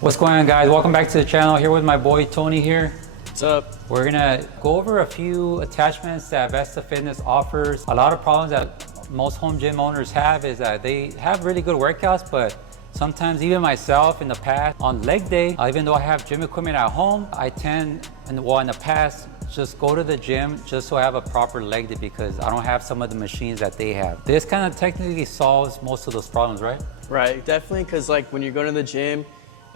What's going on, guys? Welcome back to the channel. Here with my boy Tony here. What's up? We're gonna go over a few attachments that Vesta Fitness offers. A lot of problems that most home gym owners have is that they have really good workouts, but sometimes even myself in the past on leg day, even though I have gym equipment at home, I tend, in the past, just go to the gym just so I have a proper leg day because I don't have some of the machines that they have. This kind of technically solves most of those problems, right? Right, definitely, because like when you go to the gym,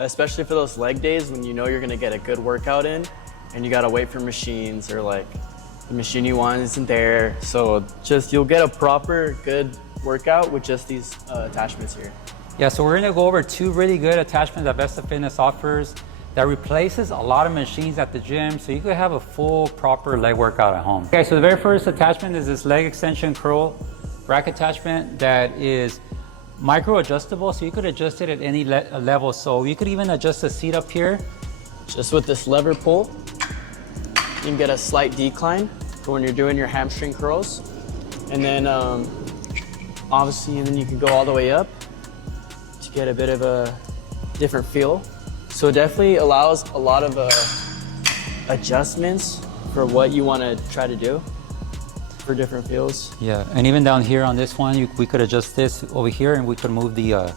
especially for those leg days when you know you're gonna get a good workout in and you gotta wait for machines or like the machine you want isn't there. So just you'll get a proper good workout with just these attachments here. Yeah, so we're gonna go over two really good attachments that Vesta Fitness offers that replaces a lot of machines at the gym so you could have a full proper leg workout at home. Okay, so the very first attachment is this leg extension curl rack attachment that is micro adjustable, so you could adjust it at any level. So you could even adjust the seat up here. Just with this lever pull, you can get a slight decline for when you're doing your hamstring curls. And then obviously, and then you can go all the way up to get a bit of a different feel. So it definitely allows a lot of adjustments for what you want to try to do for different feels. Yeah, and even down here on this one, we could adjust this over here and we could move the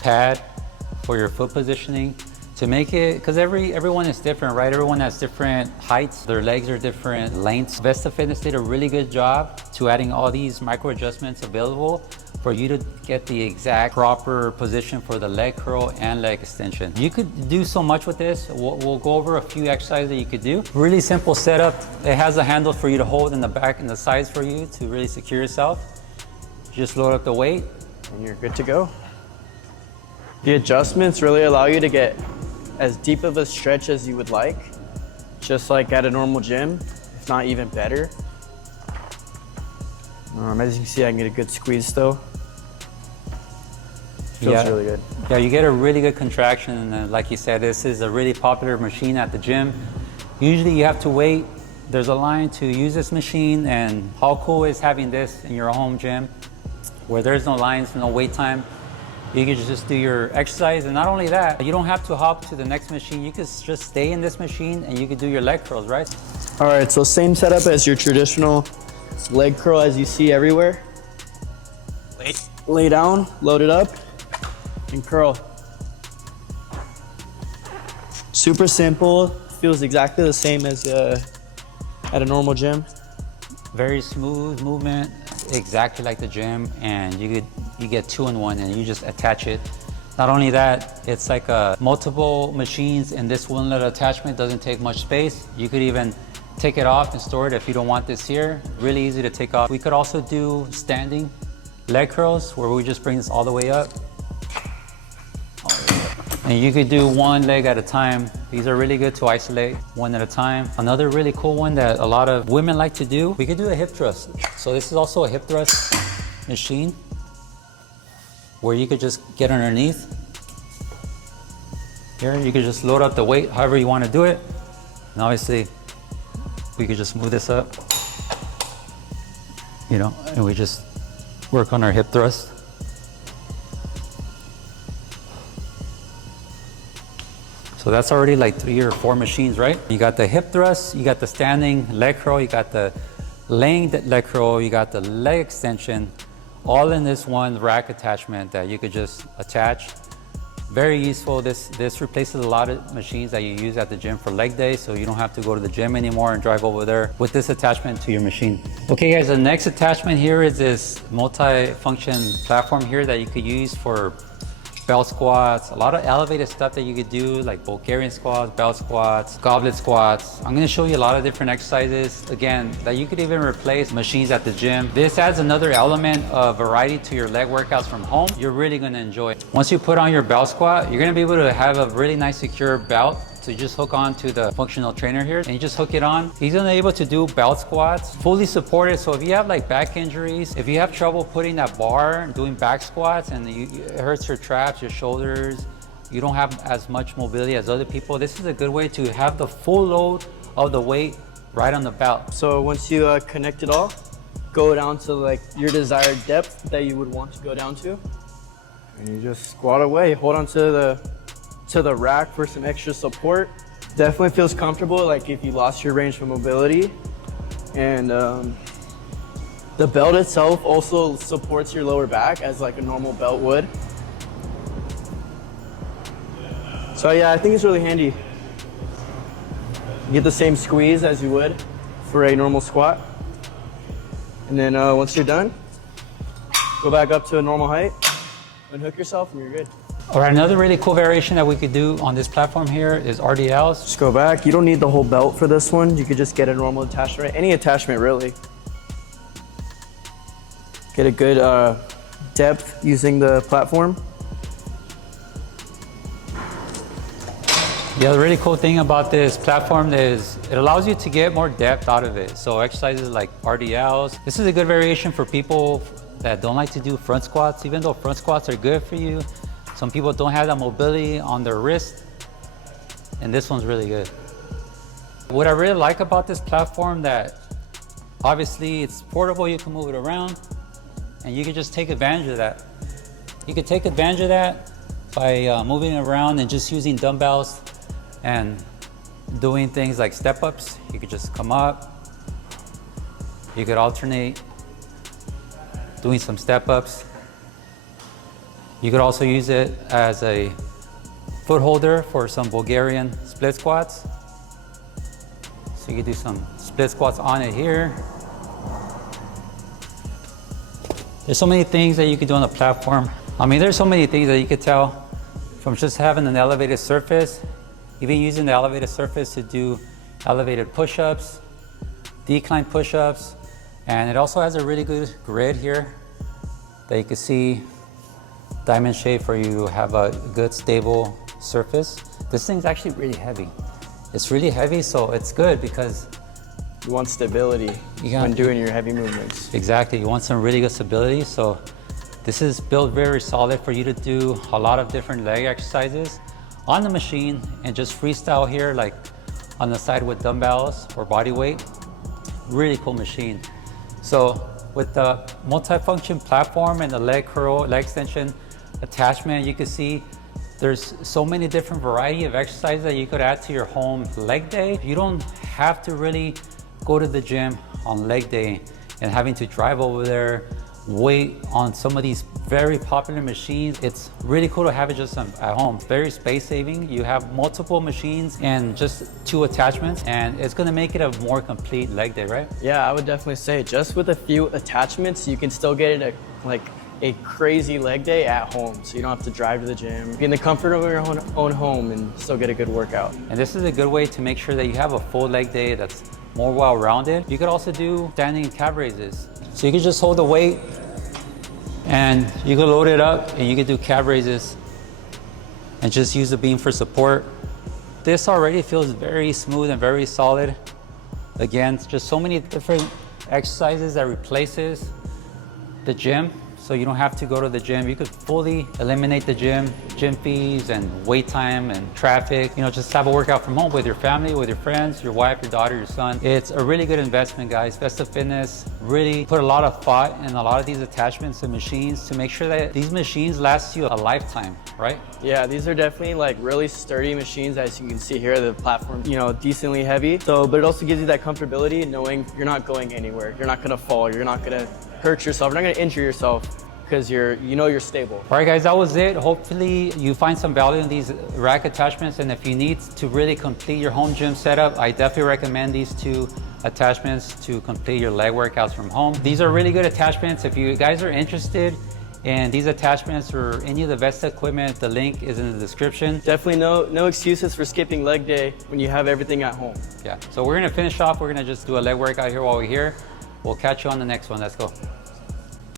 pad for your foot positioning to make it, because everyone is different, right? Everyone has different heights, their legs are different lengths. Vesta Fitness did a really good job to adding all these micro adjustments available for you to get the exact proper position for the leg curl and leg extension. You could do so much with this. We'll go over a few exercises that you could do. Really simple setup. It has a handle for you to hold in the back and the sides for you to really secure yourself. Just load up the weight and you're good to go. The adjustments really allow you to get as deep of a stretch as you would like, just like at a normal gym, if not even better. As you can see, I can get a good squeeze still. Feels really good. Yeah, you get a really good contraction, and then, like you said, this is a really popular machine at the gym. Usually you have to wait. There's a line to use this machine, and how cool is having this in your home gym where there's no lines, no wait time. You can just do your exercise, and not only that, you don't have to hop to the next machine. You can just stay in this machine and you can do your leg curls, right? All right, so same setup as your traditional leg curl as you see everywhere. Lay down, load it up, and curl. Super simple, feels exactly the same as at a normal gym. Very smooth movement, exactly like the gym, and you get two-in-one and you just attach it. Not only that, it's like multiple machines in this one little attachment. Doesn't take much space. You could even take it off and store it if you don't want this here. Really easy to take off. We could also do standing leg curls where we just bring this all the way up. And you could do one leg at a time. These are really good to isolate one at a time. Another really cool one that a lot of women like to do, we could do a hip thrust. So this is also a hip thrust machine where you could just get underneath. Here, you could just load up the weight however you want to do it. And obviously, we could just move this up, and we just work on our hip thrust. So that's already like 3 or 4 machines, right? You got the hip thrust, you got the standing leg curl, you got the laying leg curl, you got the leg extension, all in this one rack attachment that you could just attach. Very useful. This replaces a lot of machines that you use at the gym for leg day, so you don't have to go to the gym anymore and drive over there with this attachment to your machine. Okay guys, the next attachment here is this multi-function platform here that you could use for belt squats, a lot of elevated stuff that you could do like Bulgarian squats, belt squats, goblet squats. I'm gonna show you a lot of different exercises, again, that you could even replace machines at the gym. This adds another element of variety to your leg workouts from home. You're really gonna enjoy it. Once you put on your belt squat, you're gonna be able to have a really nice secure belt. So you just hook on to the functional trainer here and you just hook it on. He's gonna be able to do belt squats, fully supported. So if you have like back injuries, if you have trouble putting that bar, doing back squats and it hurts your traps, your shoulders, you don't have as much mobility as other people, this is a good way to have the full load of the weight right on the belt. So once you connect it all, go down to like your desired depth that you would want to go down to. And you just squat away, hold on to to the rack for some extra support. Definitely feels comfortable, like if you lost your range of mobility. And the belt itself also supports your lower back as like a normal belt would. So yeah, I think it's really handy. You get the same squeeze as you would for a normal squat. And then once you're done, go back up to a normal height, unhook yourself, and you're good. All right, another really cool variation that we could do on this platform here is RDLs. Just go back. You don't need the whole belt for this one. You could just get a normal attachment, any attachment really. Get a good depth using the platform. The other really cool thing about this platform is it allows you to get more depth out of it. So exercises like RDLs, this is a good variation for people that don't like to do front squats, even though front squats are good for you. Some people don't have that mobility on their wrist, and this one's really good. What I really like about this platform that obviously it's portable, you can move it around, and you can just take advantage of that. You can take advantage of that by moving it around and just using dumbbells and doing things like step ups. You could just come up, you could alternate doing some step ups. You could also use it as a foot holder for some Bulgarian split squats. So you could do some split squats on it here. There's so many things that you could do on the platform. I mean, there's so many things that you could tell from just having an elevated surface, even using the elevated surface to do elevated push-ups, decline push-ups, and it also has a really good grid here that you can see diamond shape where you have a good stable surface. This thing's actually really heavy. It's really heavy, so it's good because you want stability when doing your heavy movements. Exactly, you want some really good stability. So this is built very solid for you to do a lot of different leg exercises on the machine and just freestyle here, like on the side with dumbbells or body weight. Really cool machine. So with the multifunction platform and the leg curl, leg extension attachment, you can see there's so many different variety of exercises that you could add to your home leg day. You don't have to really go to the gym on leg day and having to drive over there, wait on some of these very popular machines. It's really cool to have it just at home. Very space saving. You have multiple machines and just 2 attachments, and it's gonna make it a more complete leg day, right? Yeah, I would definitely say just with a few attachments, you can still get it a crazy leg day at home. So you don't have to drive to the gym. Be in the comfort of your own home and still get a good workout. And this is a good way to make sure that you have a full leg day that's more well-rounded. You could also do standing calf raises. So you can just hold the weight and you can load it up and you can do calf raises and just use the beam for support. This already feels very smooth and very solid. Again, just so many different exercises that replaces the gym. So you don't have to go to the gym. You could fully eliminate the gym fees and wait time and traffic. You know, just have a workout from home with your family, with your friends, your wife, your daughter, your son. It's a really good investment, guys. Vesta Fitness really put a lot of thought in a lot of these attachments and machines to make sure that these machines last you a lifetime, right? Yeah, these are definitely like really sturdy machines. As you can see here, the platform, you know, decently heavy. So, but it also gives you that comfortability knowing you're not going anywhere. You're not gonna fall. You're not gonna hurt yourself. You're not gonna injure yourself because you're stable. All right, guys, that was it. Hopefully you find some value in these rack attachments. And if you need to really complete your home gym setup, I definitely recommend these 2 attachments to complete your leg workouts from home. These are really good attachments. If you guys are interested in these attachments or any of the Vesta equipment, the link is in the description. Definitely no excuses for skipping leg day when you have everything at home. Yeah, so we're gonna finish off. We're gonna just do a leg workout here while we're here. We'll catch you on the next one. Let's go.